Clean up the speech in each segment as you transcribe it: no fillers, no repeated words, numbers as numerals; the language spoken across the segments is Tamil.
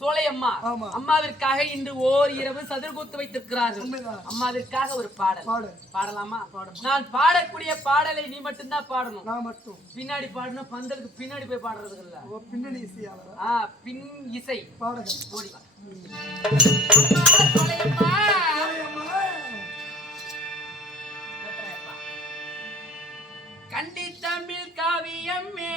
சோலையம்மா அம்மாவிற்காக இன்று ஓர் இரவு சதுர்கூத்து வைத்திருக்கிறார்கள். அம்மாவிற்காக ஒரு பாடல் பாடலாமா? நான் பாடக்கூடிய பாடலை நீ மட்டும்தான் பாடணும். நான் மட்டும் பின்னாடி பாடணும். பந்தலுக்கு பின்னாடி போய் பாடுறது இல்ல. பின்னணி இசை. பின் இசை பாடகன் ஓடி வா. கண்டி தமிழ் காவியமே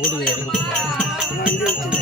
ஓடு